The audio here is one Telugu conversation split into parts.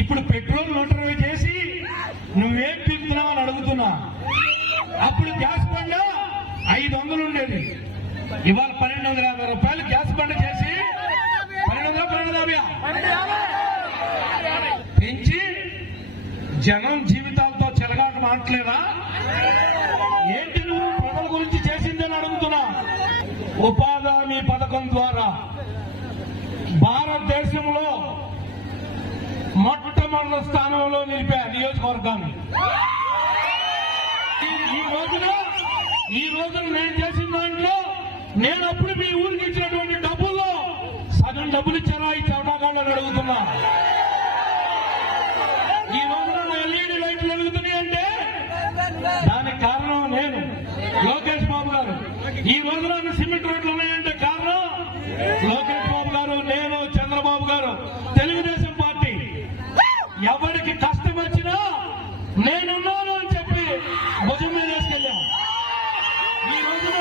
ఇప్పుడు పెట్రోల్ నూట ఇరవై చేసి నువ్వేం తింటున్నావు అని అడుగుతున్నా. అప్పుడు గ్యాస్ బండ ఐదు వందలు ఉండేది. ఇవాళ పన్నెండు వందల యాభై రూపాయలు గ్యాస్ బండ చేసి పన్నెండు వందల పన్నెండు పెంచి జనం జీవితాలతో చెలగాట మాట్లేదా ఏంటి నువ్వు ప్రజల గురించి చేసిందని అడుగుతున్నా. ఉపాధి హామీ పథకం ద్వారా భారతదేశంలో మొట్టమొదటి స్థానంలో నిలిపే నియోజకవర్గాన్ని. ఈ- రోజున ఈ రోజున నేను చేసిన దాంట్లో నేను అప్పుడు మీ ఊరికి ఇచ్చినటువంటి డబ్బుల్లో సగం డబ్బులు ఇచ్చారా ఈ చవటాగాళ్ళని అడుగుతున్నా. ఈ రోజున ఎల్ఈడి లైట్లు వెలుగుతున్నాయి అంటే దానికి కారణం నేను లోకేష్ బాబు గారు. ఈ రోజున సిమెంట్ రోడ్లు ఉన్నాయంటే కారణం లోకేష్ బాబు గారు నేను చంద్రబాబు గారు తెలుగుదేశం పార్టీ ఎవరికి కష్టం వచ్చినా నేనున్నాను అని చెప్పి భుజం మీద వేసుకెళ్ళాం ఈ రోజున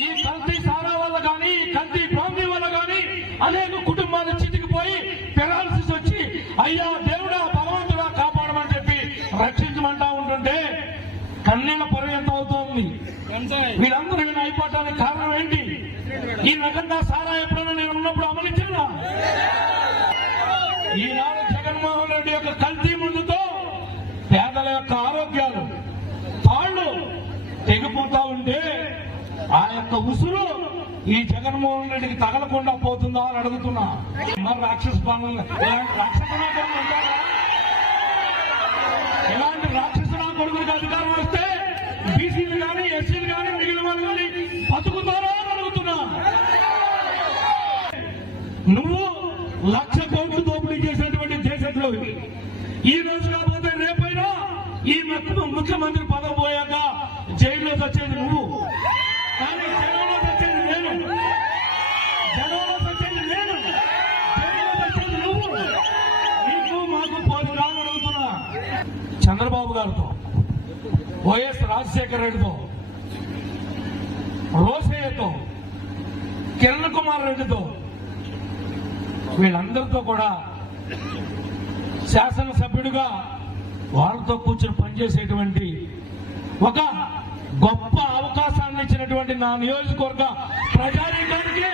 ఈ కల్తీ సారా వల్ల కానీ ఈ కల్తీ ప్రాంతీ వల్ల కానీ అనేక కుటుంబాలు చితికిపోయి పెరాలసిస్ వచ్చి అయ్యా దేవుడా భగవంతుడా కాపాడమని చెప్పి రక్షించమంటా ఉంటుంటే కన్నెల పొర ఎంత అవుతోంది? వీళ్ళందరూ నేను అయిపోవటానికి కారణం ఏంటి? ఈ రకంగా సారా ఎప్పుడైనా నేను ఉన్నప్పుడు అమలించినా ఈనాడు జగన్మోహన్ రెడ్డి యొక్క కల్తీ ముందుతో పేదల యొక్క ఆరోగ్యాలు తాళ్ళు తెగిపోతా ఉంటే ఆ యొక్క ఉసురు ఈ జగన్మోహన్ రెడ్డికి తగలకుండా పోతుందా అని అడుగుతున్నా. మరి రాక్షస పాలన ఇలాంటి రాక్షస నా రాక్షస నా కొడుకులకు అధికారం వస్తే బీసీలు కానీ ఎస్సీలు కానీ మిగిలిన వాళ్ళు కానీ బతుకుతారా అని అడుగుతున్నా. నువ్వు చంద్రబాబు గారితో వైఎస్ రాజశేఖర రెడ్డితో రోసయ్యతో కిరణ్ కుమార్ రెడ్డితో వీళ్ళందరితో కూడా శాసనసభ్యుడిగా వాళ్ళతో కూర్చొని పనిచేసేటువంటి ఒక గొప్ప అవకాశాన్ని ఇచ్చినటువంటి నా నియోజకవర్గ ప్రజానీకానికి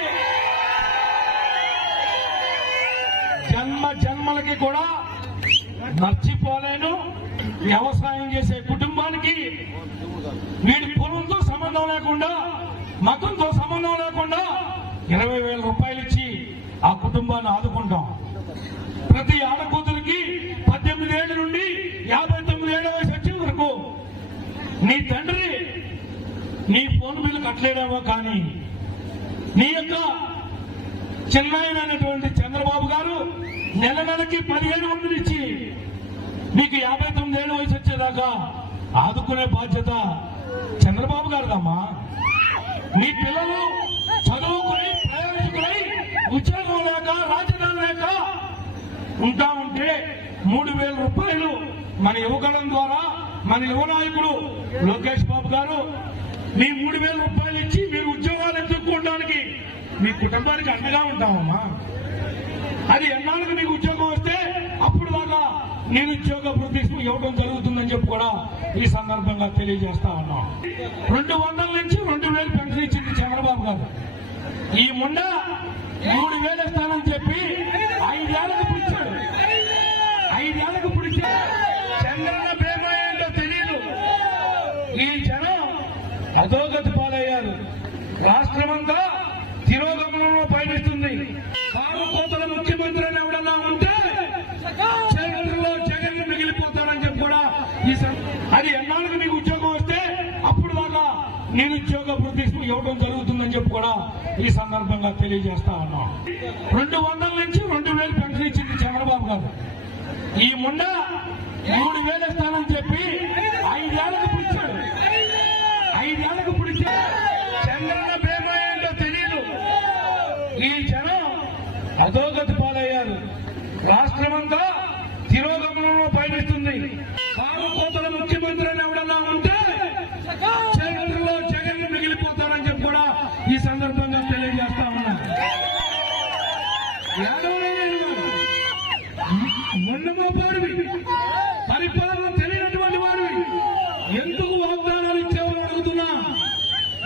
జన్మ జన్మలకి కూడా మర్చిపోలేను. వ్యవసాయం చేసే కుటుంబానికి వీడి పొలంతో సంబంధం లేకుండా మతంతో సంబంధం లేకుండా ఇరవై వేల రూపాయలు ఇచ్చి ఆ కుటుంబాన్ని ఆదుకుంటాం. ప్రతి ఆడకూతురికి పద్దెనిమిది ఏళ్ళ నుండి యాభై తొమ్మిది ఏళ్ళ వయసు వచ్చే వరకు నీ తండ్రి నీ ఫోన్ బిల్లు కట్టలేడేమో కానీ నీ యొక్క చిన్నాయన అనేటువంటి చంద్రబాబు గారు నెల నెలకి పదిహేను వందలు ఇచ్చి మీకు యాభై తొమ్మిది వయసు వచ్చేదాకా ఆదుకునే బాధ్యత చంద్రబాబు గారిదమ్మా. మీ పిల్లలు చదువుకుని ప్రయోజకులై ఉద్యోగం లేక రాజధాని లేక ఉంటా ఉంటే మూడు వేల రూపాయలు మన యువగణం ద్వారా మన యువ నాయకుడు లోకేష్ బాబు గారు మీ మూడు వేల రూపాయలు ఇచ్చి మీరు ఉద్యోగాలు ఎదుర్కోవడానికి మీ కుటుంబానికి అండగా ఉంటామమ్మా అది ఎన్నాళ్ళకి మీకు ఉద్యోగం వస్తే నిరుద్యోగ నేను వృద్ధి ఇవ్వడం జరుగుతుందని చెప్పి కూడా ఈ సందర్భంగా తెలియజేస్తా ఉన్నాం. రెండు వందల నుంచి రెండు వేలు పెన్షన్ ఇచ్చింది చంద్రబాబు గారు. ఈ ముండ మూడు వేలు ఇస్తానని చెప్పి ఐదేళ్ళకు పిలిచాడు. ఐదేళ్ళకు పిలిచాడు. చంద్రన్న ప్రేమ ఏంటో తెలియదు ఈ జనం అధోగతి పాలయ్యారు. రాష్ట్రమంతా తిరోగమనంలో పయనిస్తుంది. అది ఎన్నాళ్ళకి మీకు ఉద్యోగం వస్తే అప్పుడు దాకా నేను ఉద్యోగ వృద్ధి ఇవ్వడం జరుగుతుందని చెప్పి కూడా ఈ సందర్భంగా తెలియజేస్తా ఉన్నాం. రెండు వందల నుంచి రెండు వేలు పెన్షన్ ఇచ్చింది చంద్రబాబు గారు. ఈ ముండ మూడు వేలు ఇస్తానని చెప్పి ఐదేళ్ళకు పిలిచాడు. ఐదేళ్ళకు పిలిచాడు. చంద్రన్న ప్రేమ ఏంటో తెలియదు ఈ జనం అధోగతి పాలయ్యారు. రాష్ట్రమంతా తిరోగమనంలో పయనిస్తుంది కారు కోతల ముఖ్యమంత్రి అని ఎవడన్నా ఉంటే చరిత్రలో జగన్ మిగిలిపోతారని చెప్పి కూడా ఈ సందర్భంగా తెలియజేస్తా ఉన్నా ఏడవలేదు. మొన్న ఎందుకు వాగ్దానాలు ఇచ్చావని అడుగుతున్నా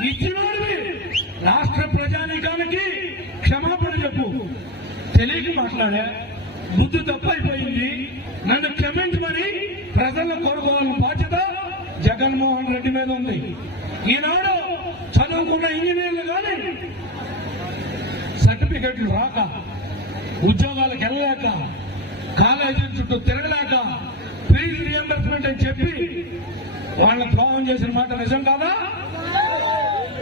ఇచ్చినోడివి రాష్ట్ర ప్రజానీకానికి క్షమాపణ చెప్పు. తెలియక మాట్లాడా? బుద్ధి తప్పైపోయింది. నన్ను క్షమించమని ప్రజలను కోరుకోవాలని బాధ్యత జగన్మోహన్ రెడ్డి మీద ఉంది. ఈనాడు చదువుకున్న ఇంజనీర్లు కానీ సర్టిఫికెట్లు రాక ఉద్యోగాలకు వెళ్ళలేక కాలేజీల చుట్టూ తిరగలేక ఫీజు రియంబర్స్మెంట్ అని చెప్పి వాళ్ళని ద్రోహం చేసిన మాట నిజం కాదా?